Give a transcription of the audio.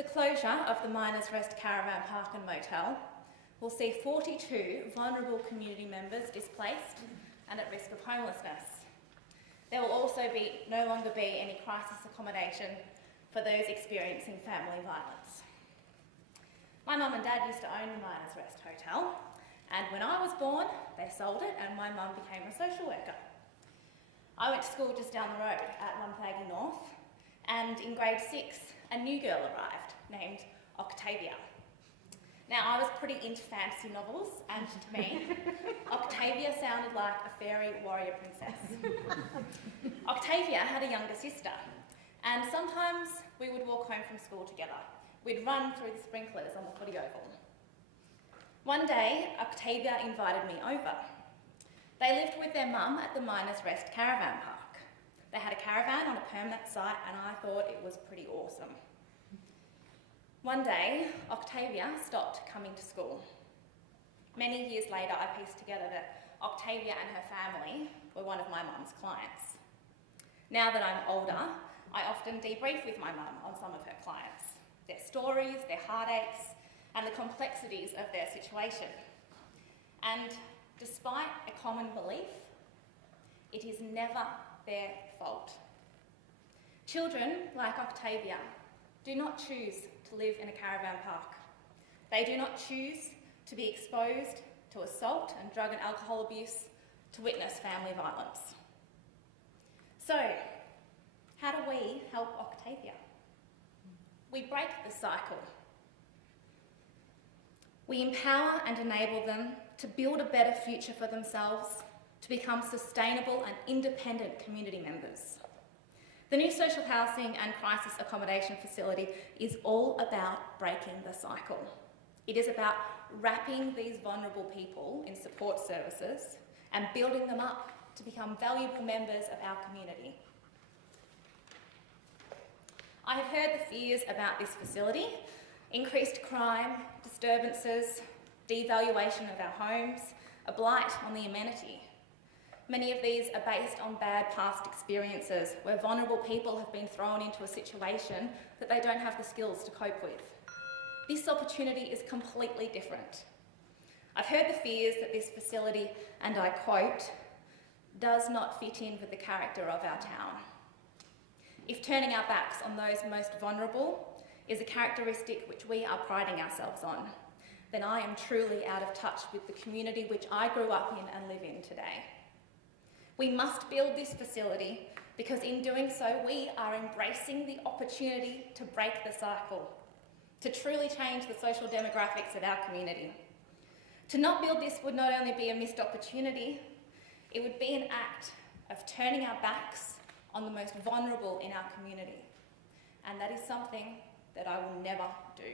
The closure of the Miners Rest Caravan Park and Motel will see 42 vulnerable community members displaced and at risk of homelessness. There will also no longer be any crisis accommodation for those experiencing family violence. My mum and dad used to own the Miners Rest Hotel, and when I was born, they sold it and my mum became a social worker. I went to school just down the road at Wonthaggi North, and in grade 6, a new girl arrived named Octavia. Now, I was pretty into fantasy novels, and to me, Octavia sounded like a fairy warrior princess. Octavia had a younger sister, and sometimes we would walk home from school together. We'd run through the sprinklers on the footy oval. One day, Octavia invited me over. They lived with their mum at the Miners Rest Caravan Park. They had a caravan on a permanent site, and I thought it was pretty awesome. One day, Octavia stopped coming to school. Many years later, I pieced together that Octavia and her family were one of my mum's clients. Now that I'm older, I often debrief with my mum on some of her clients, their stories, their heartaches, and the complexities of their situation. And despite a common belief, it is never their fault. Children like Octavia do not choose to live in a caravan park. They do not choose to be exposed to assault and drug and alcohol abuse, to witness family violence. So, how do we help Octavia? We break the cycle. We empower and enable them to build a better future for themselves, to become sustainable and independent community members. The new social housing and crisis accommodation facility is all about breaking the cycle. It is about wrapping these vulnerable people in support services and building them up to become valuable members of our community. I have heard the fears about this facility: increased crime, disturbances, devaluation of our homes, a blight on the amenity. Many of these are based on bad past experiences where vulnerable people have been thrown into a situation that they don't have the skills to cope with. This opportunity is completely different. I've heard the fears that this facility, and I quote, does not fit in with the character of our town. If turning our backs on those most vulnerable is a characteristic which we are priding ourselves on, then I am truly out of touch with the community which I grew up in and live in today. We must build this facility because in doing so, we are embracing the opportunity to break the cycle, to truly change the social demographics of our community. To not build this would not only be a missed opportunity, it would be an act of turning our backs on the most vulnerable in our community. And that is something that I will never do.